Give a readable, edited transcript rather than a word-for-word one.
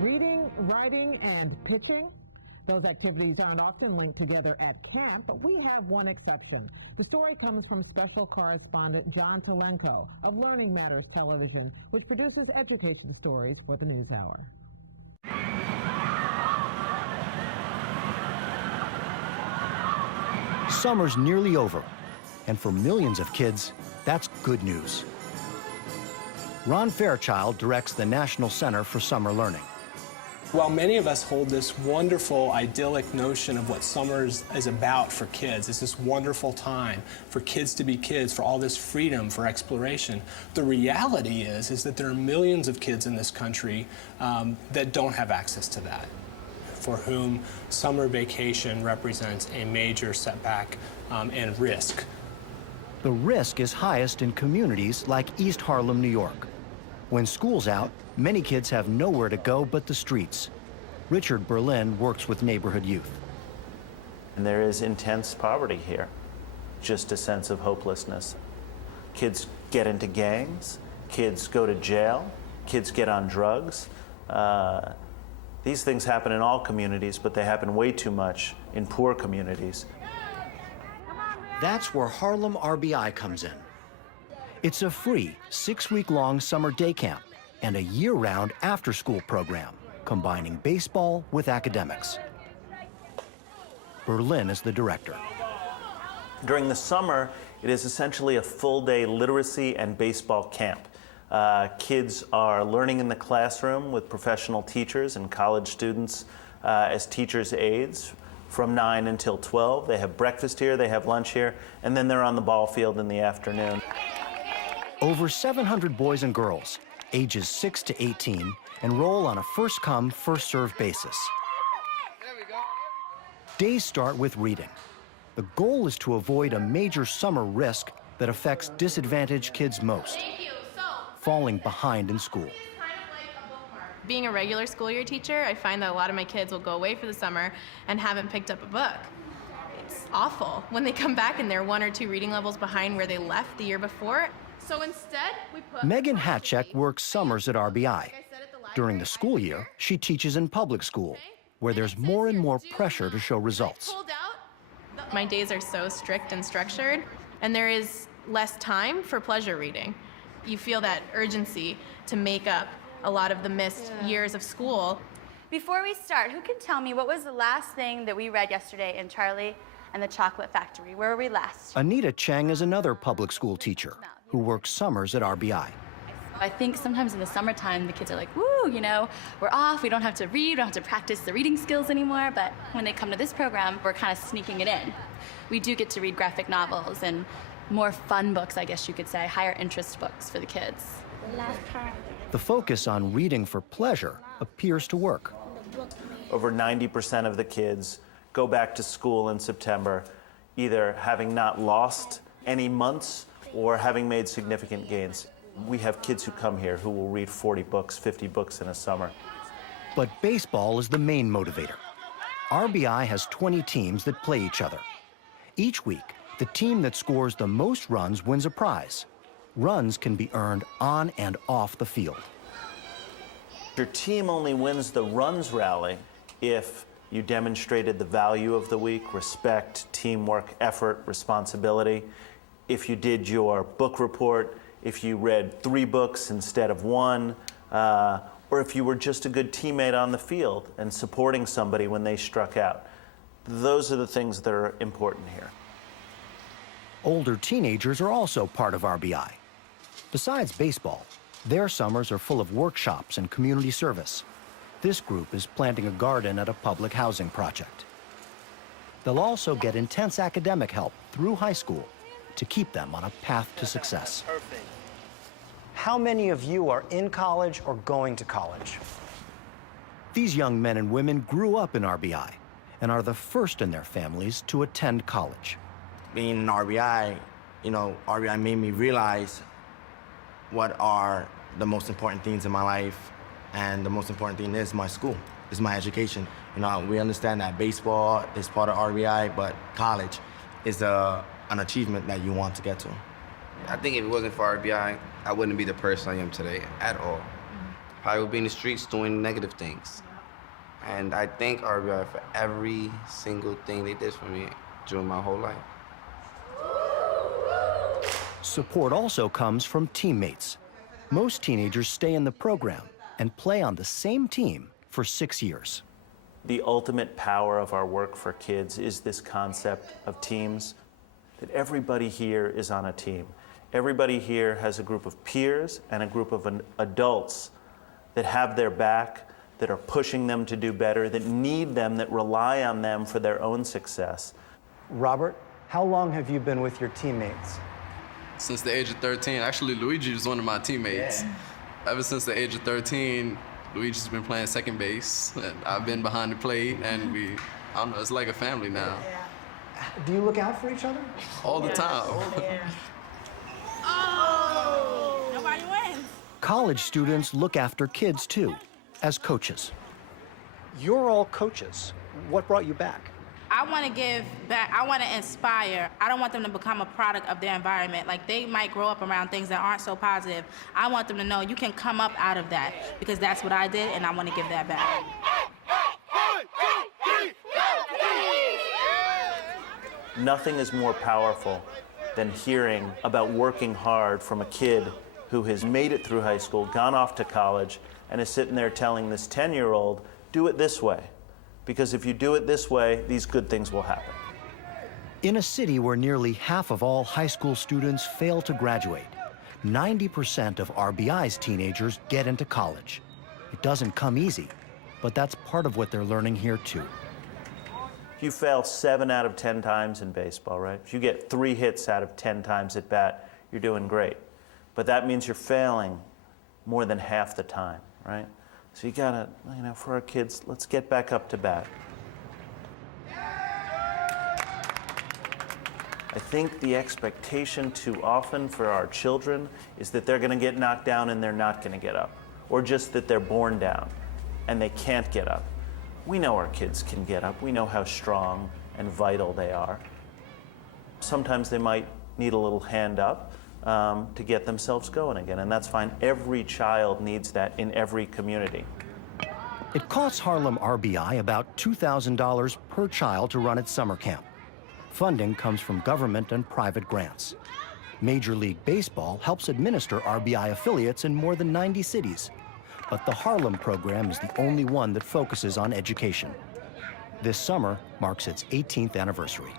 Reading, writing, and pitching. Those activities aren't often linked together at camp, but we have one exception. The story comes from special correspondent John Talenko of Learning Matters Television, which produces education stories for the NewsHour. Summer's nearly over, and for millions of kids, that's good news. Ron Fairchild directs the National Center for Summer Learning. While many of us hold this wonderful, idyllic notion of what summer is about for kids, it's this wonderful time for kids to be kids, for all this freedom, for exploration, the reality is that there are millions of kids in this country that don't have access to that, for whom summer vacation represents a major setback and risk. The risk is highest in communities like East Harlem, New York. When school's out, many kids have nowhere to go but the streets. Richard Berlin works with neighborhood youth. And there is intense poverty here, just a sense of hopelessness. Kids get into gangs, kids go to jail, kids get on drugs. These things happen in all communities, but they happen way too much in poor communities. That's where Harlem RBI comes in. It's a free 6-week-long summer day camp and a year-round after-school program, combining baseball with academics. Berlin is the director. During the summer, it is essentially a full-day literacy and baseball camp. Kids are learning in the classroom with professional teachers and college students as teachers' aides from 9 until 12. They have breakfast here, they have lunch here, and then they're on the ball field in the afternoon. Over 700 boys and girls, ages 6 to 18, enroll on a first-come, first-served basis. Days start with reading. The goal is to avoid a major summer risk that affects disadvantaged kids most, falling behind in school. Being a regular school year teacher, I find that a lot of my kids will go away for the summer and haven't picked up a book. It's awful when they come back and they're 1 or 2 reading levels behind where they left the year before. So instead, we put... Megan Hatchek works summers at RBI. During the school year, she teaches in public school, where there's more and more pressure to show results. My days are so strict and structured, and there is less time for pleasure reading. You feel that urgency to make up a lot of the missed years of school. Before we start, who can tell me what was the last thing that we read yesterday in Charlie and the Chocolate Factory? Where were we last? Anita Cheng is another public school teacher who works summers at RBI. I think sometimes in the summertime, the kids are like, woo, you know, we're off, we don't have to read, we don't have to practice the reading skills anymore, but when they come to this program, we're kind of sneaking it in. We do get to read graphic novels and more fun books, I guess you could say, higher interest books for the kids. The focus on reading for pleasure appears to work. Over 90% of the kids go back to school in September, either having not lost any months or having made significant gains. We have kids who come here who will read 40 books, 50 books in a summer. But baseball is the main motivator. RBI has 20 teams that play each other. Each week, the team that scores the most runs wins a prize. Runs can be earned on and off the field. Your team only wins the runs rally if you demonstrated the value of the week, respect, teamwork, effort, responsibility. If you did your book report, if you read 3 books instead of 1, or if you were just a good teammate on the field and supporting somebody when they struck out. Those are the things that are important here. Older teenagers are also part of RBI. Besides baseball, their summers are full of workshops and community service. This group is planting a garden at a public housing project. They'll also get intense academic help through high school to keep them on a path to success. How many of you are in college or going to college? These young men and women grew up in RBI and are the first in their families to attend college. Being in RBI, you know, RBI made me realize what are the most important things in my life, and the most important thing is my school, is my education. You know, we understand that baseball is part of RBI, but college is an achievement that you want to get to. I think if it wasn't for RBI, I wouldn't be the person I am today at all. I would be in the streets doing negative things. And I thank RBI for every single thing they did for me during my whole life. Support also comes from teammates. Most teenagers stay in the program and play on the same team for 6 years. The ultimate power of our work for kids is this concept of teams, that everybody here is on a team. Everybody here has a group of peers and a group of adults that have their back, that are pushing them to do better, that need them, that rely on them for their own success. Robert, how long have you been with your teammates? Since the age of 13. Actually, Luigi was one of my teammates. Yeah. Ever since the age of 13, Luigi's been playing second base. And I've been behind the plate, and I don't know, it's like a family now. Yeah. Do you look out for each other? All the time. Oh, nobody wins. College students look after kids too, as coaches. You're all coaches. What brought you back? I want to give back. I want to inspire. I don't want them to become a product of their environment. Like, they might grow up around things that aren't so positive. I want them to know you can come up out of that, because that's what I did, and I want to give that back. Nothing is more powerful than hearing about working hard from a kid who has made it through high school, gone off to college, and is sitting there telling this 10-year-old, do it this way. Because if you do it this way, these good things will happen. In a city where nearly half of all high school students fail to graduate, 90% of RBI's teenagers get into college. It doesn't come easy, but that's part of what they're learning here too. If you fail 7 out of 10 times in baseball, right? If you get 3 hits out of 10 times at bat, you're doing great. But that means you're failing more than half the time, right? So you gotta, for our kids, let's get back up to bat. I think the expectation too often for our children is that they're gonna get knocked down and they're not gonna get up, or just that they're born down and they can't get up. We know our kids can get up. We know how strong and vital they are. Sometimes they might need a little hand up to get themselves going again, and that's fine. Every child needs that in every community. It costs Harlem RBI about $2,000 per child to run its summer camp. Funding comes from government and private grants. Major League Baseball helps administer RBI affiliates in more than 90 cities. But the Harlem program is the only one that focuses on education. This summer marks its 18th anniversary.